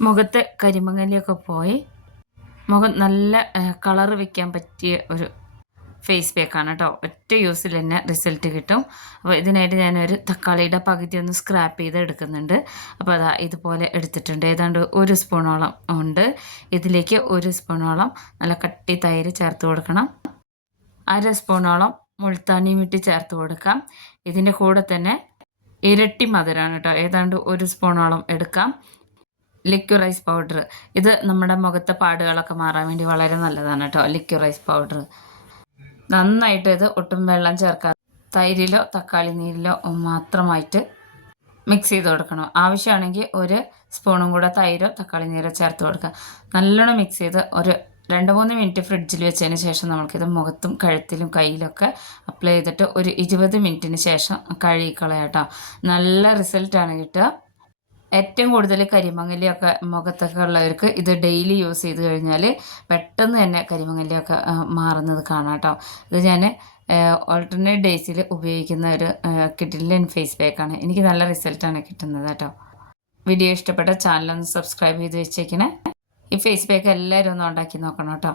മുഖത്തെ കരിമങ്ങലിയൊക്കെ പോയി മുഖം നല്ല കളർ വെക്കാൻ പറ്റിയ ഒരു ഫേസ് പാക്കാണ് കേട്ടോ. ഒറ്റ യൂസിൽ തന്നെ റിസൾട്ട് കിട്ടും. അപ്പോൾ ഇതിനായിട്ട് ഞാനൊരു തക്കാളിയുടെ പകുതി ഒന്ന് സ്ക്രാപ്പ് ചെയ്ത് എടുക്കുന്നുണ്ട്. അപ്പോൾ അതാ ഇതുപോലെ എടുത്തിട്ടുണ്ട്. ഏതാണ്ട് 1 സ്പൂണോളം ഉണ്ട്. ഇതിലേക്ക് 1 സ്പൂണോളം നല്ല കട്ടി തൈര് ചേർത്ത് കൊടുക്കണം. 1/2 സ്പൂണോളം മുൾത്താനി മിട്ടി ചേർത്ത് കൊടുക്കാം. ഇതിൻ്റെ കൂടെ തന്നെ ഇരട്ടി മധുരമാണ് കേട്ടോ. ഏതാണ്ട് 1 സ്പൂണോളം എടുക്കാം. ലിക്വിറൈസ് പൗഡർ, ഇത് നമ്മുടെ മുഖത്തെ പാടുകളൊക്കെ മാറാൻ വേണ്ടി വളരെ നല്ലതാണ് കേട്ടോ. ലിക്വിറൈസ് പൗഡർ നന്നായിട്ട് ഇത് ഒട്ടും വെള്ളം ചേർക്കാതെ തൈരിലോ തക്കാളി നീരിലോ മാത്രമായിട്ട് മിക്സ് ചെയ്ത് കൊടുക്കണം. ആവശ്യമാണെങ്കിൽ 1 സ്പൂണും കൂടെ തൈരോ തക്കാളി നീരോ ചേർത്ത് കൊടുക്കുക. നല്ലോണം മിക്സ് ചെയ്ത് ഒരു 2-3 മിനിറ്റ് ഫ്രിഡ്ജിൽ വെച്ചതിന് ശേഷം നമുക്കിത് മുഖത്തും കഴുത്തിലും കയ്യിലൊക്കെ അപ്ലൈ ചെയ്തിട്ട് ഒരു 20 മിനിറ്റിന് ശേഷം കഴുകിക്കളയാം കേട്ടോ. നല്ല റിസൾട്ടാണ് കിട്ടുക. ഏറ്റവും കൂടുതൽ കരിമങ്ങലിയൊക്കെ മുഖത്തൊക്കെ ഉള്ളവർക്ക് ഇത് ഡെയിലി യൂസ് ചെയ്ത് കഴിഞ്ഞാൽ പെട്ടെന്ന് തന്നെ കരിമങ്ങലിയൊക്കെ മാറുന്നത് കാണാം കേട്ടോ. ഇത് ഞാൻ ഓൾട്ടർനേറ്റ് ഡേയ്സിൽ ഉപയോഗിക്കുന്ന ഒരു കിഡിലൻ ഫേസ് പാക്കാണ്. എനിക്ക് നല്ല റിസൾട്ടാണ് കിട്ടുന്നത് കേട്ടോ. വീഡിയോ ഇഷ്ടപ്പെട്ട ചാനലൊന്ന് സബ്സ്ക്രൈബ് ചെയ്ത് വെച്ചേക്കണേ. ഈ ഫേസ് പാക്ക് എല്ലാവരും ഒന്ന് ഉണ്ടാക്കി നോക്കണം കേട്ടോ.